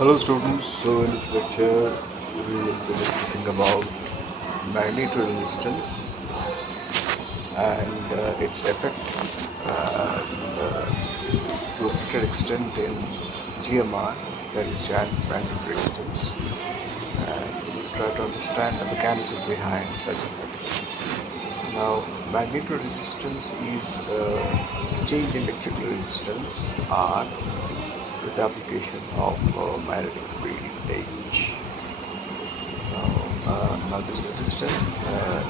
Hello students, so in this lecture we will be discussing about magneto resistance and its effect to a greater extent in GMR, that is giant magnetic resistance, and we will try to understand the mechanism behind such effect. Now, magneto resistance is change in electrical resistance R with application of magnetic field H. Now this resistance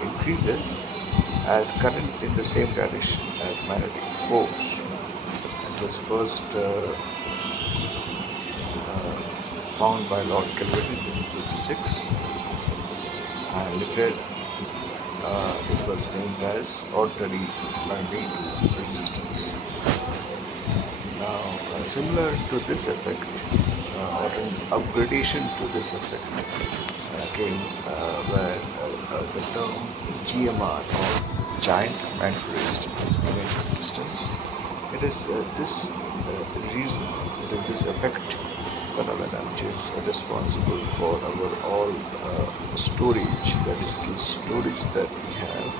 increases as current in the same direction as magnetic force. It was first found by Lord Kelvin in 1956, and later it was named as ordinary magneto resistance. Now, similar to this effect, or an upgradation to this effect, came where the term GMR, or giant magnetic resistance. It is this reason, it is this effect phenomena which is responsible for our all storage, the digital storage that we have,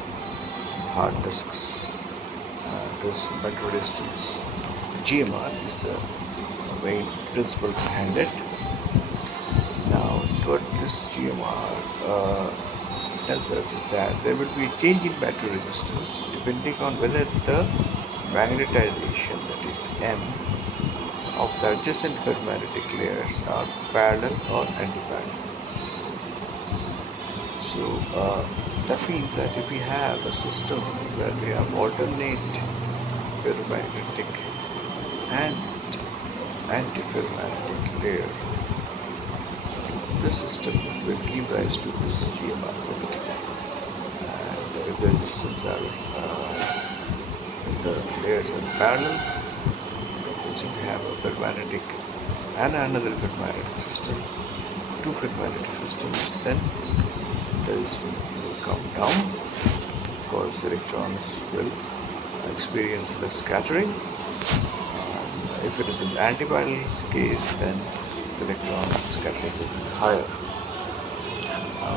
hard disks. This magnetic resistance GMR is the main principle behind it. Now, what this GMR tells us is that there will be a change in battery resistance depending on whether the magnetization, that is M, of the adjacent ferromagnetic layers are parallel or antiparallel. So that means that if we have a system where we have alternate ferromagnetic and antiferromagnetic layer, the system will give rise to this GMR effect. And if the resistance are the layers are parallel, means if we have a ferromagnetic and another ferromagnetic system, two ferromagnetic systems, then the resistance will come down because the electrons will experience less scattering. If it is in the antiparallel case, then the electron scattering will be higher.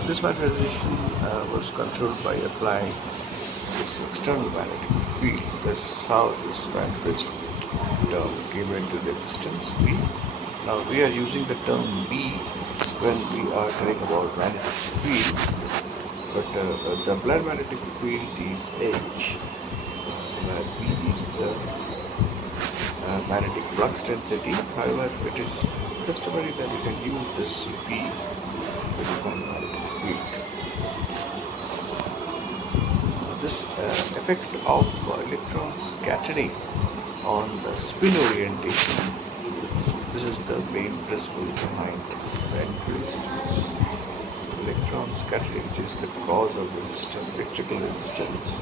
This magnetization was controlled by applying this external magnetic field. That's how this magnetic term came into the existence, B. Now we are using the term B when we are telling about magnetic field, but the applied magnetic field is H, where B is the magnetic flux density. However, it is customary that you can use this B to define magnetic field. This effect of electron scattering on the spin orientation, this is the main principle behind magnetic resistance. Electron scattering, which is the cause of resistance, electrical resistance,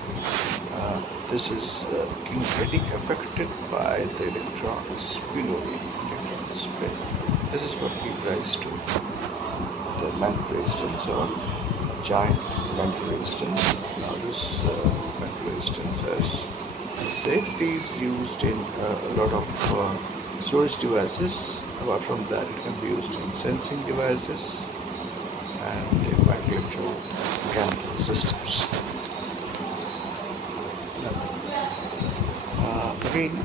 this is getting affected by the electron spin spin. This is what gives rise to the magnetic resistance or giant magnetic resistance. Now this magnetic resistance, as I said, it is used in a lot of storage devices. Apart from that, it can be used in sensing devices and in mechanical systems. Again,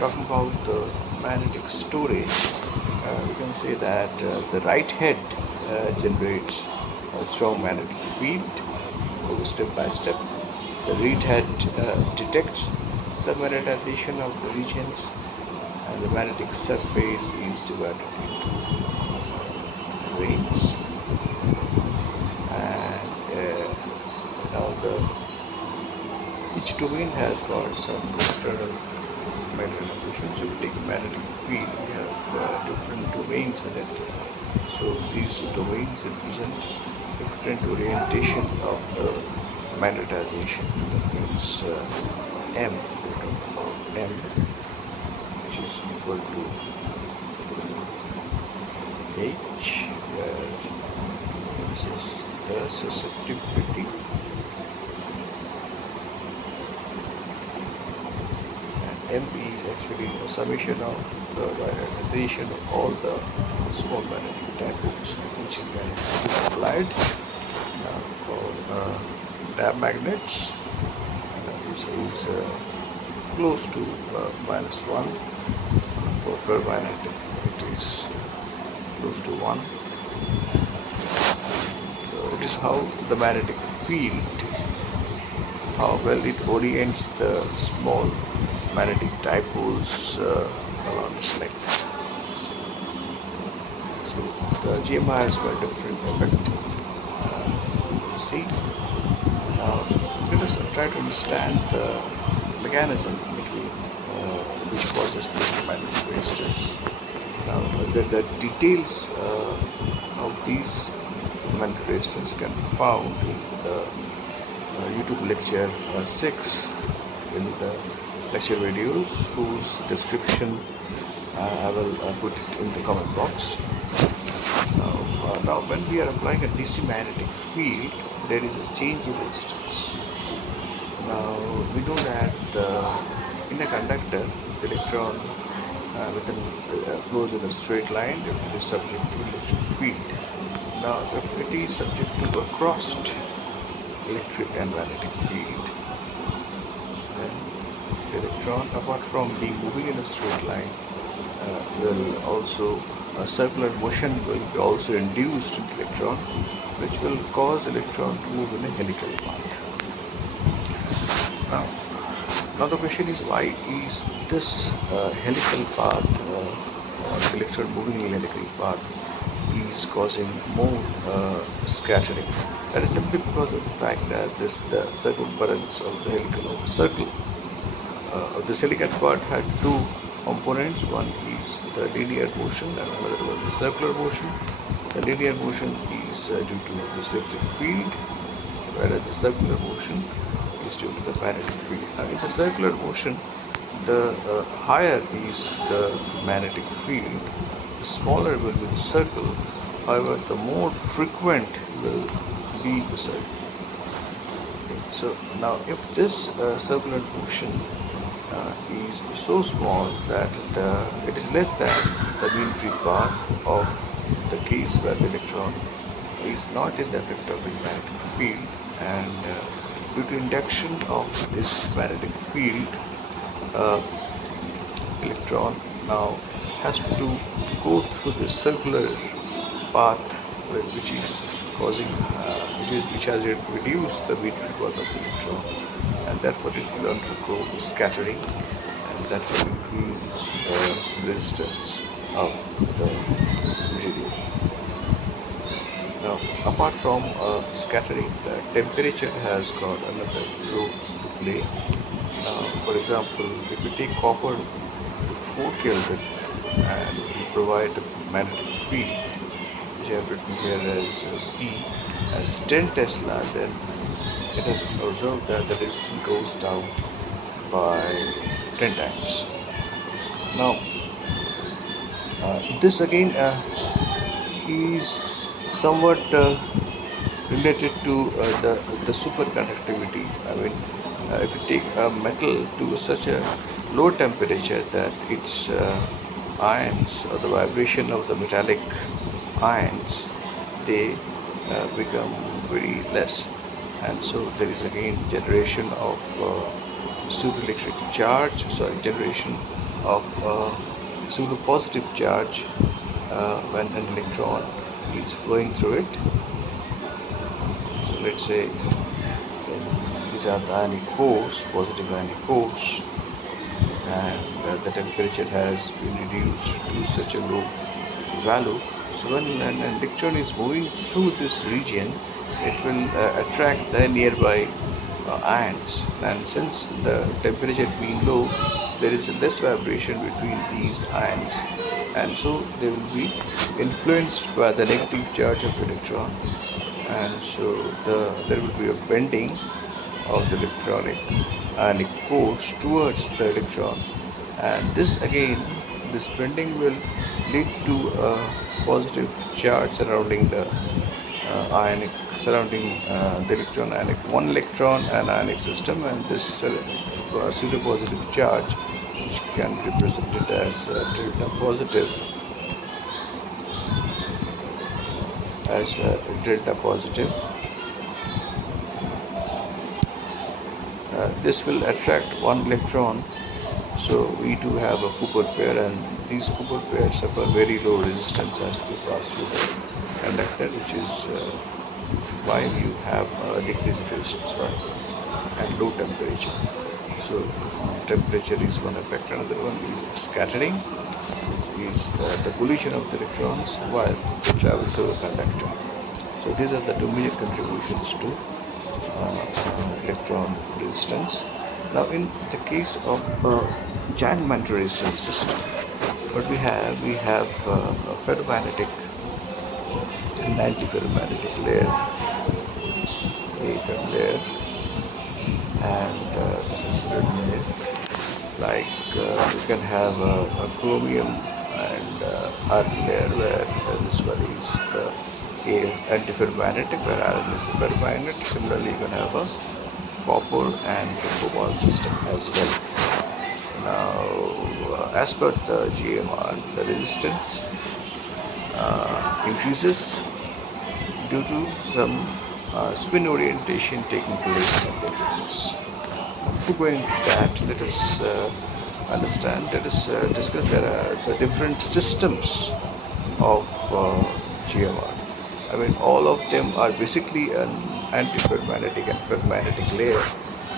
talking about the magnetic storage, we can say that the right head generates a strong magnetic field. Go step by step. The reed head detects the magnetization of the regions, and the magnetic surface is divided into domains. And now each domain has got some external magnetization. So we take a magnetic field, we have different domains in it. So these domains represent different orientation of the magnetization. That means M, we talk about M, which is equal to H, where this is the susceptibility, and M is actually the summation of the ionization of all the small magnetic dipoles which is going to be applied for dab magnets. This is close to -1. For ferromagnetic it is close to 1. So it is how the magnetic field, how well it orients the small magnetic dipoles along its length. So the GMI has got a different effect. See, now let us try to understand the mechanism between which causes the magnetic resistance. Now the details of these magnetic resistance can be found in the YouTube lecture 6 in the lecture videos, whose description I will put it in the comment box. Now when we are applying a DC magnetic field, there is a change in resistance. Now we know that in a conductor, the electron flows in a straight line if it is subject to electric field. Now if it is subject to a crossed electric and magnetic field, then the electron, apart from being moving in a straight line, will also a circular motion will be also induced in the electron, which will cause electron to move in a helical path. Now the question is, why is this helical path or electron moving in a helical path is causing more scattering? That is simply because of the fact that the circumference of the helical circle. The silicon part had two components. One is the linear motion and another one is circular motion. The linear motion is due to the electric field, whereas the circular motion is due to the magnetic field. Now in the circular motion, the higher is the magnetic field, the smaller will be the circle. However, the more frequent will be the circle. So now if this circular motion is so small that it is less than the mean free path of the case where the electron is not in the effect of the magnetic field, and due to induction of this magnetic field, electron now has to go through this circular path which is causing which has reduced the mean free path of the electron, and therefore it will undergo scattering, and that will increase the resistance of the material. Now, apart from scattering, the temperature has got another role to play. Now, for example, if we take copper to 4 Kelvin and we provide a magnetic field, which I have written here as P as 10 Tesla, then it has observed that the resistance goes down by 10 times. Now, this again is somewhat related to the superconductivity. I mean, if you take a metal to such a low temperature that its ions, or the vibration of the metallic ions, they become very less, and so there is again generation of pseudoelectric charge, generation of pseudo-positive charge when an electron is flowing through it. So let's say these are the ionic cores, positive ionic cores, and the temperature has been reduced to such a low value. So when an electron is moving through this region, it will attract the nearby ions, and since the temperature being low, there is less vibration between these ions, and so they will be influenced by the negative charge of the electron, and so there will be a bending of the electronic ionic cores towards the electron, and this bending will lead to a positive charge surrounding the the electron one electron and ionic system, and this pseudo positive charge which can be represented as delta positive, as delta positive. This will attract one electron, so we do have a Cooper pair, and these Cooper pairs suffer very low resistance as they pass through the conductor, which is why you have a decreasing resistance, right? And low temperature. So temperature is one effect. Another one is scattering, which is the collision of the electrons while they travel through a conductor. So these are the two major contributions to electron resistance. Now, in the case of a giant Magneto resistance system, what we have a ferromagnetic and antiferromagnetic layer, and this is red layer. Like you can have a chromium and iron layer, where this one is the antiferromagnetic, where iron is the ferromagnet. Similarly, you can have a copper and cobalt system as well. Now, as per the GMR, the resistance increases due to some spin orientation taking place at the difference. Before going to that, let us discuss the different systems of GMR. I mean, all of them are basically an antiferromagnetic and ferromagnetic layer,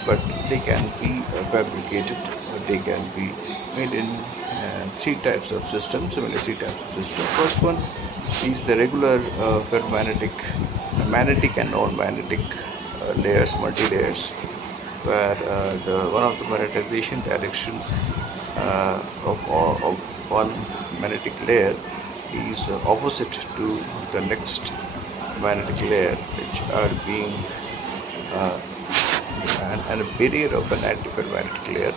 but they can be fabricated, or they can be made in three types of systems, similar three types of systems. First one is the regular ferromagnetic, magnetic and non-magnetic layers, multi-layers, where one of the magnetization direction of one magnetic layer is opposite to the next magnetic layer, which are being and a barrier of an antiferromagnetic layer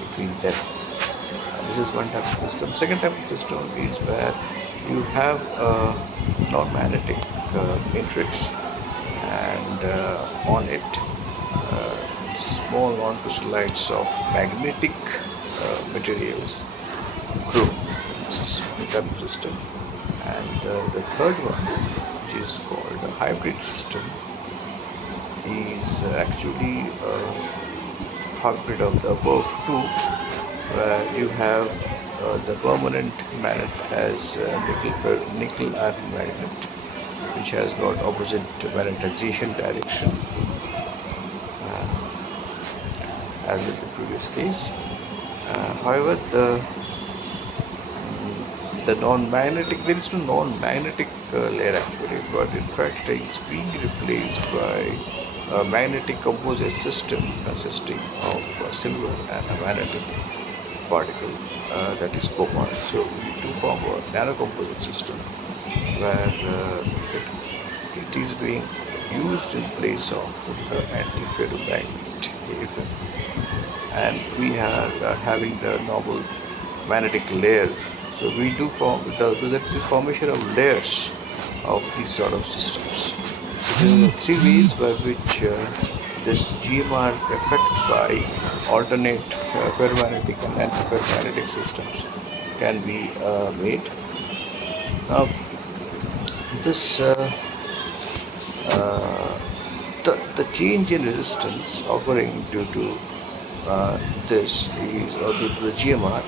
between them. This is one type of system. Second type of system is where you have a non-magnetic matrix, and on it small non-crystallites of magnetic materials grow. This is one type of system. And the third one, which is called a hybrid system, is actually a hybrid of the above two, where you have the permanent magnet as nickel iron magnet, which has got opposite magnetization direction as in the previous case. However, the non-magnetic, there is no non-magnetic layer actually, but in fact it is being replaced by a magnetic composite system consisting of silver and a magnetic particle, that is cobalt. So we do form a nanocomposite system where it is being used in place of the antiferromagnet AFM, and we are having the normal magnetic layer. So we do form the formation of layers of these sort of systems. So there are three ways by which this GMR effect by alternate ferromagnetic and antiferromagnetic systems can be made. Now, this the change in resistance occurring due to this is, or due to the GMR,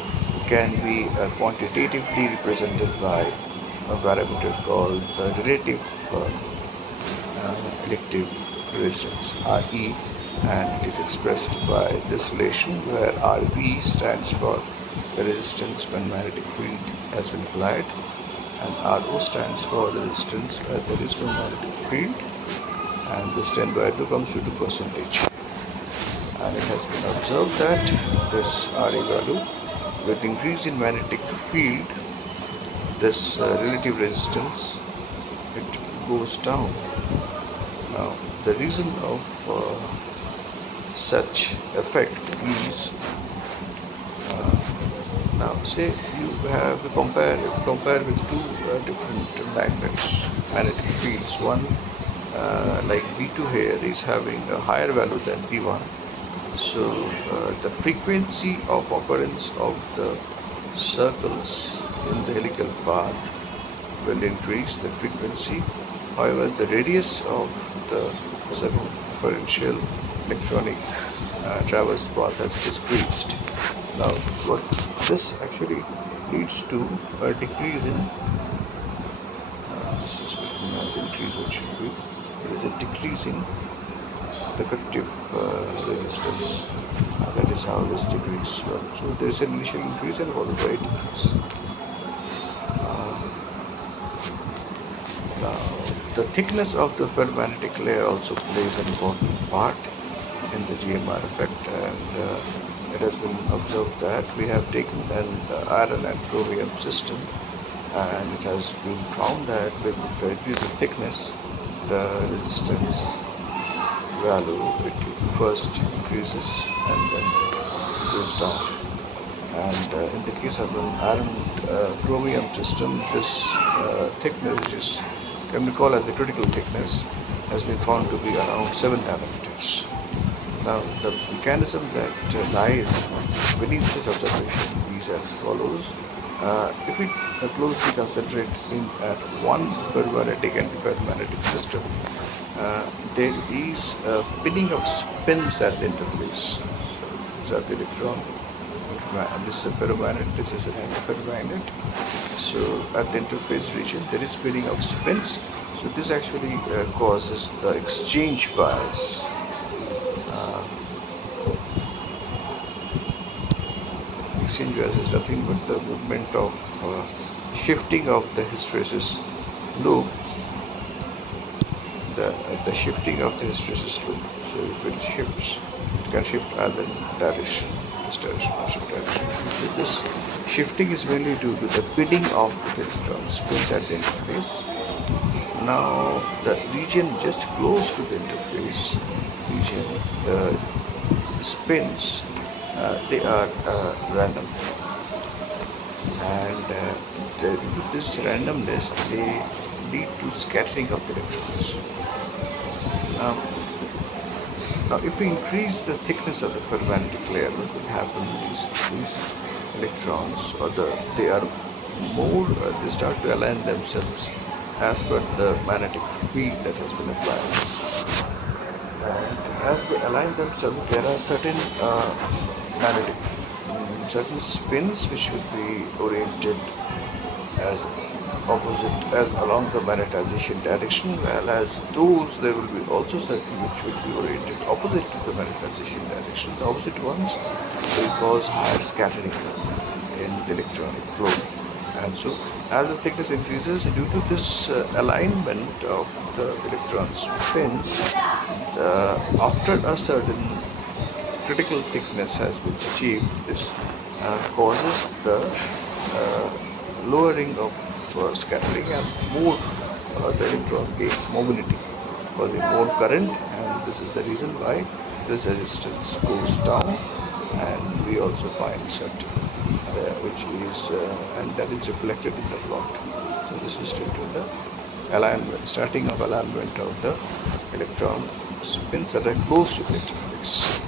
can be quantitatively represented by a parameter called the relative elective resistance, RE, and it is expressed by this relation, where RB stands for the resistance when magnetic field has been applied, and RO stands for resistance where there is no magnetic field, and this 10/2 comes to 2%. And it has been observed that this RE value, with increase in magnetic field, this relative resistance, it goes down. Now, the reason of such effect is, now say you have compare with two different magnets, magnetic fields. One like B2 here is having a higher value than B1. So the frequency of occurrence of the circles in the helical path will increase the frequency. However, the radius of the circumferential electronic traverse path has decreased. Now, what this actually leads to a decrease in this is written as increase, what should be? It is a decrease in effective resistance. That is how this decrease works. So there is an initial increase and followed by a decrease. Now, the thickness of the ferromagnetic layer also plays an important part in the GMR effect, and it has been observed that we have taken an iron and chromium system, and it has been found that with the increase in thickness, the resistance value it first increases and then goes down. And in the case of an iron chromium system, this thickness, which is can be called as the critical thickness, has been found to be around 7 nanometers. Now, the mechanism that lies beneath this observation is as follows. If we closely concentrate in at one ferromagnetic and ferromagnetic system, there is a pinning of spins at the interface. So, these are the electron. This is a ferromagnet, this is an antiferromagnet. So, at the interface region, there is spinning of spins. So, this actually causes the exchange bias. Exchange bias is nothing but the movement of shifting of the hysteresis loop, the shifting of the hysteresis loop. So if it shifts, it can shift either direction, this direction or shift direction. So this shifting is mainly due to the bidding of the electron spins at the interface. Now the region just close to the interface region, the spins, they are random, and due to this randomness, they lead to scattering of the electrons. Um, Now, if we increase the thickness of the ferromagnetic layer, what will happen is these electrons, or they are more, they start to align themselves as per the magnetic field that has been applied. And as they align themselves, there are certain magnetic, certain spins which will be oriented as opposite as along the magnetization direction, whereas those there will be also certain which will be oriented opposite to the magnetization direction. The opposite ones will cause higher scattering in the electronic flow. And so as the thickness increases, due to this alignment of the electron spins, after a certain critical thickness has been achieved, this causes the lowering of scattering, and more the electron gains mobility, causing more current, and this is the reason why this resistance goes down, and we also find certain which is and that is reflected in the plot. So this is due to the alignment, starting of alignment of the electron spins that are close to the interface.